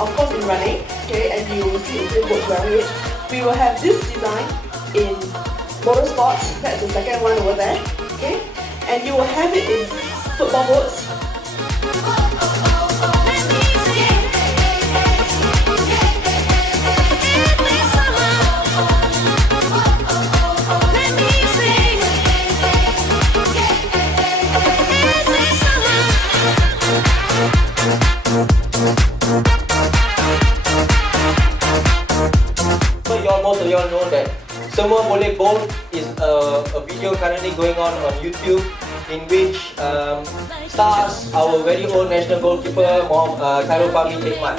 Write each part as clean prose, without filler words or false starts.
of course in running, okay, and you will see the boats wearing it. We will have this design in motorsports, that's the second one over there, okay, and you will have it in football boats. Most of y'all know that Semua Boleh Bowl is a video currently going on YouTube in which stars our very own national goalkeeper Khairul Fahmi Tekman.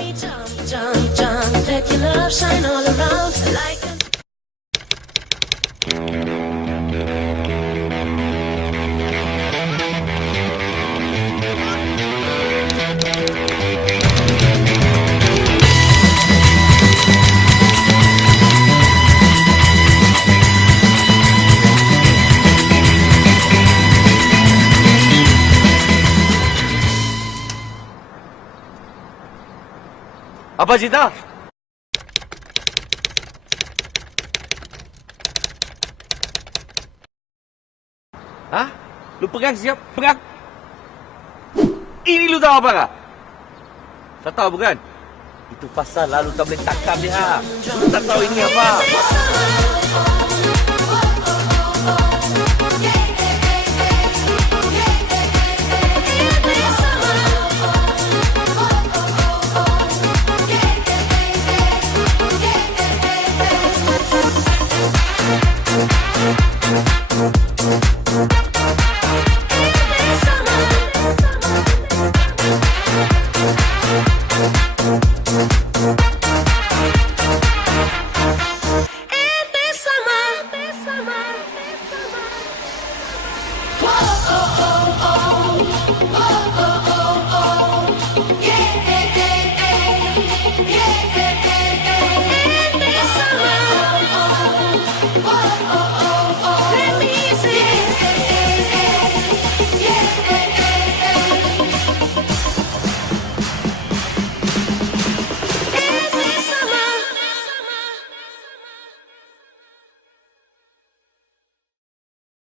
Let your love shine all around like Apa cerita? Hah? Lu pegang siap? Pegang? Ini lu tahu apa kah? Tak tahu bukan? Itu pasal lalu tak boleh tangkap dia. Lu tak tahu ini apa?